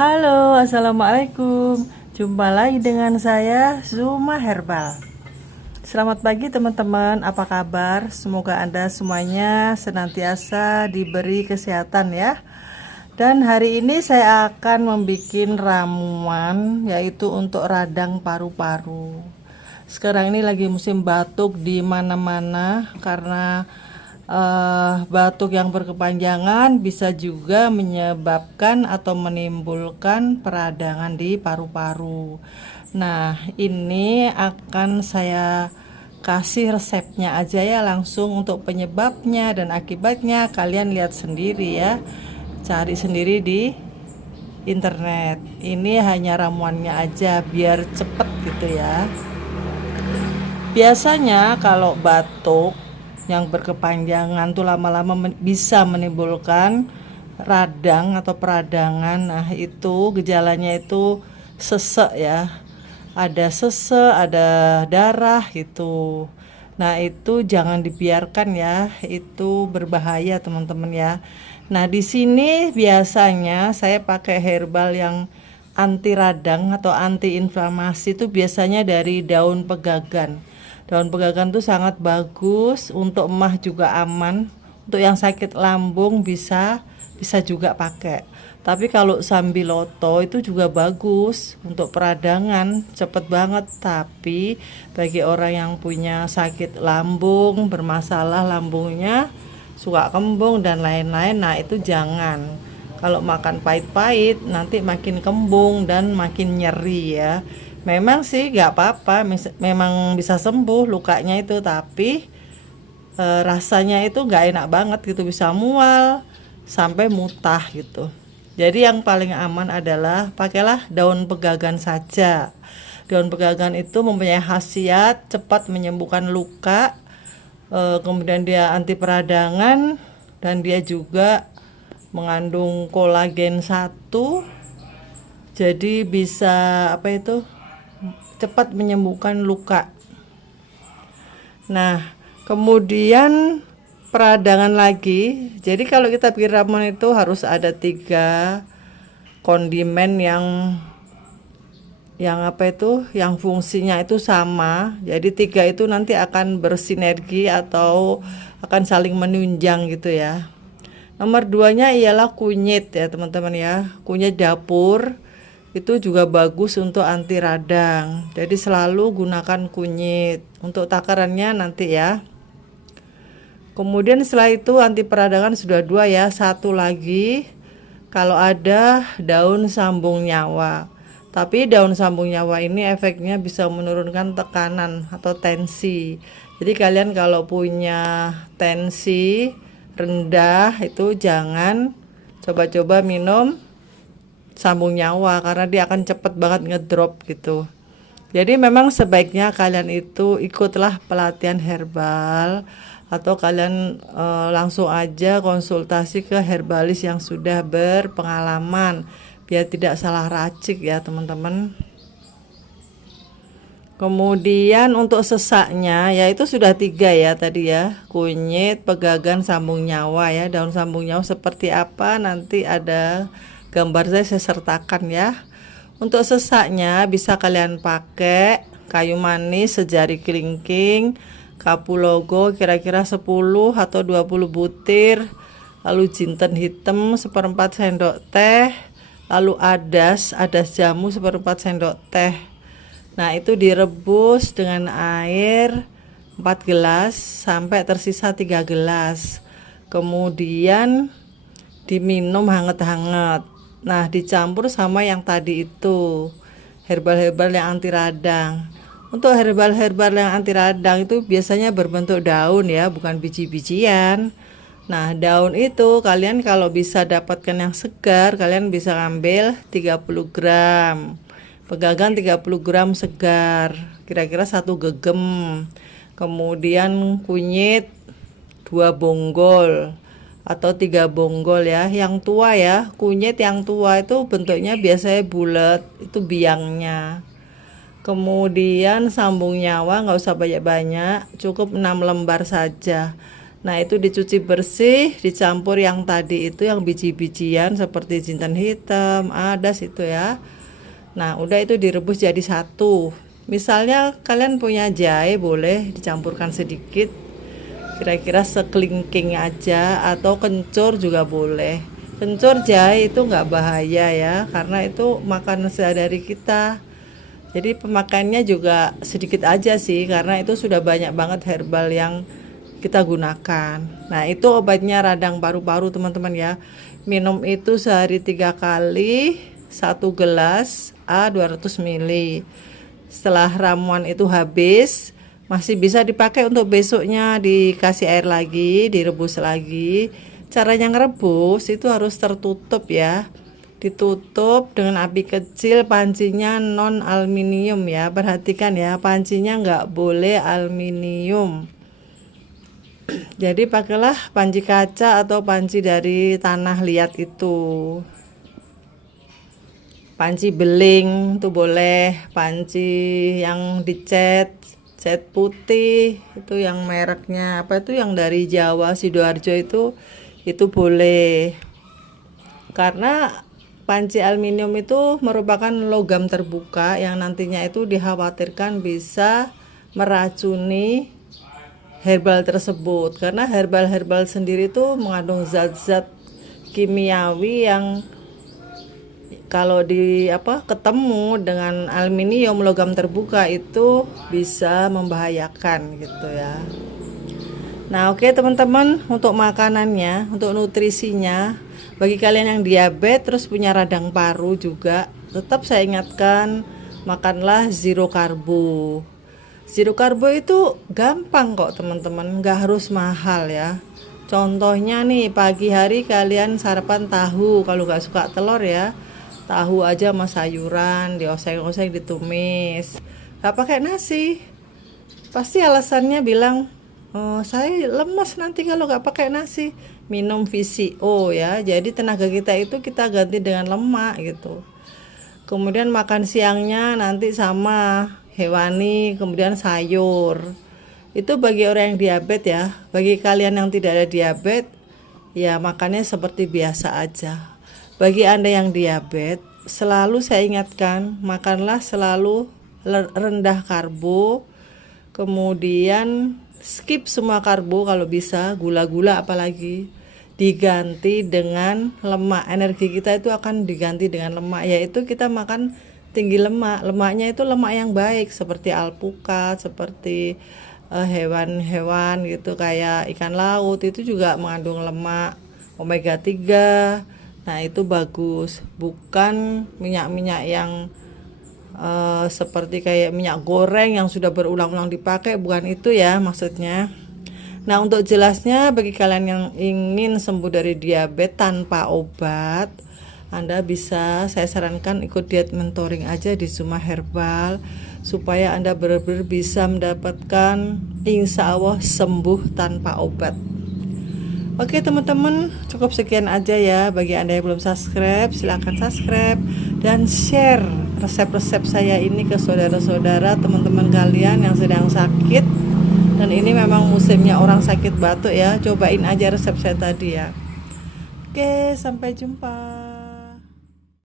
Halo, assalamualaikum. Jumpa lagi dengan saya Zuma Herbal. Selamat pagi teman-teman, apa kabar? Semoga Anda semuanya senantiasa diberi kesehatan ya. Dan hari ini saya akan membuat ramuan yaitu untuk radang paru-paru. Sekarang ini lagi musim batuk di mana-mana karena batuk yang berkepanjangan bisa juga menyebabkan atau menimbulkan peradangan di paru-paru. Nah, ini akan saya kasih resepnya aja ya, langsung untuk penyebabnya dan akibatnya kalian lihat sendiri ya. Cari sendiri di internet. Ini hanya ramuannya aja biar cepet gitu ya. Biasanya kalau batuk yang berkepanjangan tuh lama-lama bisa menimbulkan radang atau peradangan. Nah, itu gejalanya itu sesek ya. Ada sesek, ada darah gitu. Nah, itu jangan dibiarkan ya. Itu berbahaya, teman-teman ya. Nah, di sini biasanya saya pakai herbal yang anti radang atau anti inflamasi itu biasanya dari daun pegagan. Daun pegagan itu sangat bagus, untuk emah juga aman. Untuk yang sakit lambung bisa juga pakai. Tapi kalau sambiloto itu juga bagus untuk peradangan, cepet banget. Tapi bagi orang yang punya sakit lambung, bermasalah lambungnya, suka kembung dan lain-lain, nah itu jangan. Kalau makan pahit-pahit nanti makin kembung dan makin nyeri ya. Memang sih gak apa-apa, memang bisa sembuh lukanya itu, tapi rasanya itu gak enak banget gitu, bisa mual sampai mutah gitu. Jadi yang paling aman adalah pakailah daun pegagan saja. Daun pegagan itu mempunyai khasiat cepat menyembuhkan luka, kemudian dia anti peradangan, dan dia juga mengandung kolagen 1, jadi bisa cepat menyembuhkan luka. Nah, kemudian peradangan lagi. Jadi kalau kita bikin ramuan itu harus ada 3 kondimen yang fungsinya itu sama. Jadi 3 itu nanti akan bersinergi atau akan saling menunjang gitu ya. Nomor 2-nya ialah kunyit ya teman-teman ya. Kunyit dapur itu juga bagus untuk anti radang. Jadi selalu gunakan kunyit. Untuk takarannya nanti ya. Kemudian setelah itu anti peradangan sudah 2 ya. 1 lagi kalau ada daun sambung nyawa. Tapi daun sambung nyawa ini efeknya bisa menurunkan tekanan atau tensi. Jadi kalian kalau punya tensi rendah itu jangan coba-coba minum sambung nyawa karena dia akan cepet banget ngedrop gitu. Jadi memang sebaiknya kalian itu ikutlah pelatihan herbal atau kalian langsung aja konsultasi ke herbalis yang sudah berpengalaman biar tidak salah racik ya teman-teman. Kemudian untuk sesaknya yaitu sudah 3 ya tadi ya, kunyit, pegagan, sambung nyawa ya. Daun sambung nyawa seperti apa nanti ada gambar saya sertakan ya. Untuk sesaknya bisa kalian pakai kayu manis sejari kelingking, kapulaga kira-kira 10 atau 20 butir, lalu jinten hitam 1/4 sendok teh, lalu adas jamu 1/4 sendok teh. Nah, itu direbus dengan air 4 gelas sampai tersisa 3 gelas. Kemudian diminum hangat-hangat. Nah, dicampur sama yang tadi itu, herbal-herbal yang anti radang. Untuk herbal-herbal yang anti radang itu biasanya berbentuk daun ya, bukan biji-bijian. Nah, daun itu kalian kalau bisa dapatkan yang segar, kalian bisa ambil 30 gram. Pegagan 30 gram segar, kira-kira 1 gegem. Kemudian kunyit 2 bonggol atau 3 bonggol ya, yang tua ya. Kunyit yang tua itu bentuknya biasanya bulat, itu biangnya. Kemudian sambung nyawa nggak usah banyak-banyak, cukup 6 lembar saja. Nah, itu dicuci bersih, dicampur yang tadi itu yang biji-bijian seperti jintan hitam, adas itu ya. Nah, udah itu direbus jadi satu. Misalnya kalian punya jahe, boleh dicampurkan sedikit, kira-kira sekelingking aja, atau kencur juga boleh. Kencur jahe itu nggak bahaya ya, karena itu makanan sehari-hari kita. Jadi pemakaiannya juga sedikit aja sih, karena itu sudah banyak banget herbal yang kita gunakan. Nah, itu obatnya radang paru-paru teman-teman ya. Minum itu sehari 3 kali, 1 gelas A 200 ml. Setelah ramuan itu habis, masih bisa dipakai untuk besoknya, dikasih air lagi, direbus lagi. Caranya ngerebus itu harus tertutup ya. Ditutup dengan api kecil, pancinya non aluminium ya. Perhatikan ya, pancinya nggak boleh aluminium. Jadi pakailah panci kaca atau panci dari tanah liat itu. Panci beling tuh boleh, panci yang dicat cat putih itu yang mereknya apa itu yang dari Jawa Sidoarjo itu boleh. Karena panci aluminium itu merupakan logam terbuka yang nantinya itu dikhawatirkan bisa meracuni herbal tersebut, karena herbal sendiri itu mengandung zat-zat kimiawi yang kalau ketemu dengan aluminium logam terbuka itu bisa membahayakan gitu ya. Nah, oke teman-teman, untuk makanannya, untuk nutrisinya, bagi kalian yang diabetes terus punya radang paru juga, tetap saya ingatkan makanlah zero karbo. Zero karbo itu gampang kok teman-teman, nggak harus mahal ya. Contohnya nih, pagi hari kalian sarapan tahu, kalau nggak suka telur ya, tahu aja sama sayuran, dioseng-oseng, ditumis, nggak pakai nasi. Pasti alasannya bilang, oh, saya lemas nanti kalau nggak pakai nasi. Minum VCO ya, jadi tenaga kita itu kita ganti dengan lemak gitu. Kemudian makan siangnya nanti sama hewani, kemudian sayur. Itu bagi orang yang diabetes ya. Bagi kalian yang tidak ada diabetes, ya makannya seperti biasa aja. Bagi Anda yang diabetes, selalu saya ingatkan, makanlah selalu rendah karbo. Kemudian skip semua karbo kalau bisa, gula-gula apalagi. Diganti dengan lemak. Energi kita itu akan diganti dengan lemak, yaitu kita makan tinggi lemak. Lemaknya itu lemak yang baik seperti alpukat, seperti hewan-hewan gitu kayak ikan laut, itu juga mengandung lemak omega 3. Nah, itu bagus, bukan minyak-minyak yang seperti kayak minyak goreng yang sudah berulang-ulang dipakai, bukan itu ya maksudnya. Nah, untuk jelasnya bagi kalian yang ingin sembuh dari diabetes tanpa obat, Anda bisa, saya sarankan ikut diet mentoring aja di Zuma Herbal, supaya Anda benar-benar bisa mendapatkan insya Allah sembuh tanpa obat. Oke teman-teman, cukup sekian aja ya. Bagi Anda yang belum subscribe, silahkan subscribe dan share resep-resep saya ini ke saudara-saudara, teman-teman kalian yang sedang sakit. Dan ini memang musimnya orang sakit batuk ya. Cobain aja resep saya tadi ya. Oke, sampai jumpa.